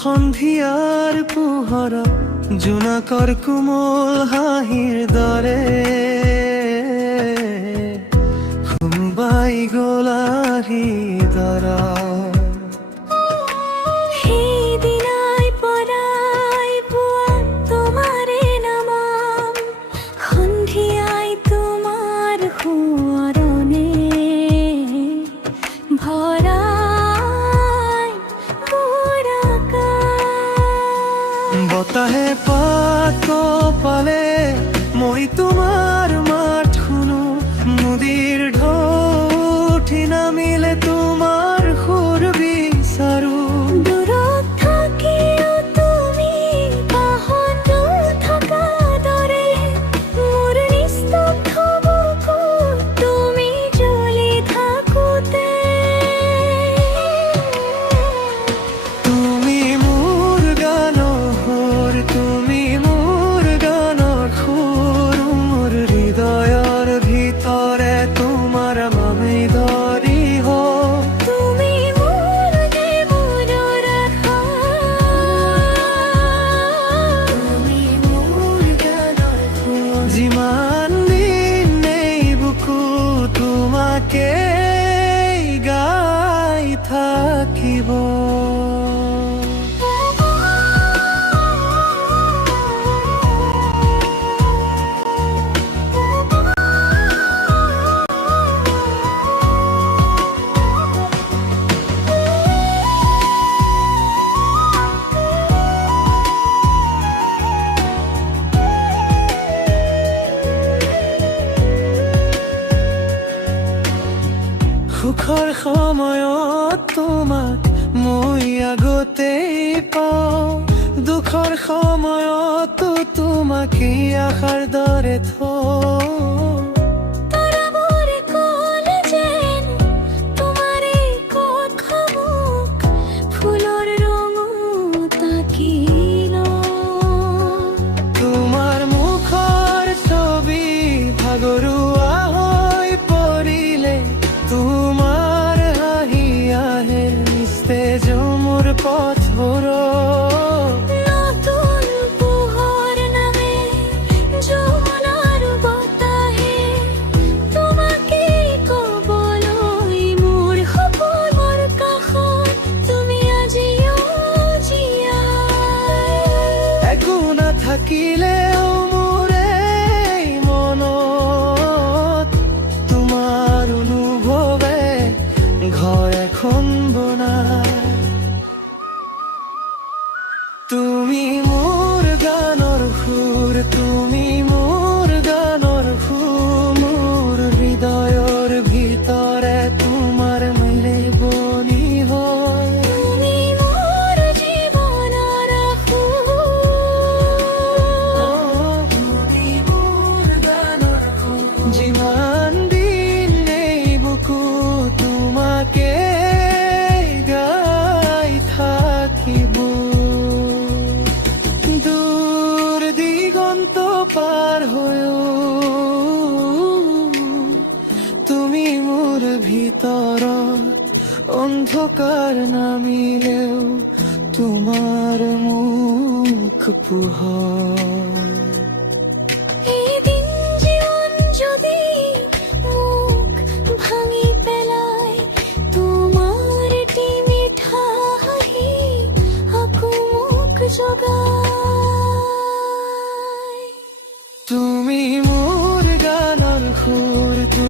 সন্ধিয়াৰ পোহৰত জোনাকৰ কোমল হাঁহিৰ দৰে সোমবাই গলাহি দৰা বতাহে পাত কপালে মই তোমাৰ মাত শুনো নদীৰ ঢৌঠি নামিলে তোমাৰ সুৰ বিচাৰো দূৰত থাকিও তুমি কাষত থকা দৰে মোৰ নিস্তব্ধ বুকুত তুমি জ্বলি থাকোতে তুমি মোৰ গানৰ তুমি মোৰ গানৰ সুৰ মোৰ হৃদয়ৰ ভিতৰে তোমাৰ মামে ধৰি হ তুমি মোৰ জীৱনৰ আশা তুমি মোৰ গানৰ সুৰ যিমান দিন এই বুকু তোমাকে গাই থাকিব সুখৰ সময়ত তোমাক মই আগতেই পাওঁ দুখৰ সময়তো তোমাকে আশাৰ দৰে থওঁ তৰাবোৰে ক'লে যেন তোমাৰে কথা মোক ফুলৰ ৰঙত আঁকিল তোমাৰ মুখৰ ছবি ভাগৰুৱা হৈ পৰিলে তোমাৰ হাঁহি আহে নিস্তেজ মোৰ পথবোৰত নতুন পোহৰ নামে যৌৱনৰ বতাহে তোমাকে ক'বলৈ মোৰ সপোনৰ কাষত তুমি আজিও জীয়াই একো নাথাকিলেও মোৰ এই মনত তোমাৰ অনুভৱে ঘৰ এখন বনায় তুমি মোৰ গানৰ সুৰ তুমি মোৰ গানৰ সুৰ মোৰ হৃদয়ৰ ভিতৰে তোমাৰ মেলে বনি হয় তুমি মোৰ জীৱনৰ আশা তুমি মোৰ গানৰ সুৰ যিমান দিন এই বুকু তোমাকে গাই থাকিব দূৰ দিগন্ত পাৰ হৈও তুমি মোৰ ভিতৰত অন্ধকাৰ নামিলেও তোমাৰ মুখ পোহৰ এদিন জীৱন যদি মোক ভাঙি পেলাই তোমাৰ এটি মিঠা হাঁহি আকৌ মোক জগাই তুমি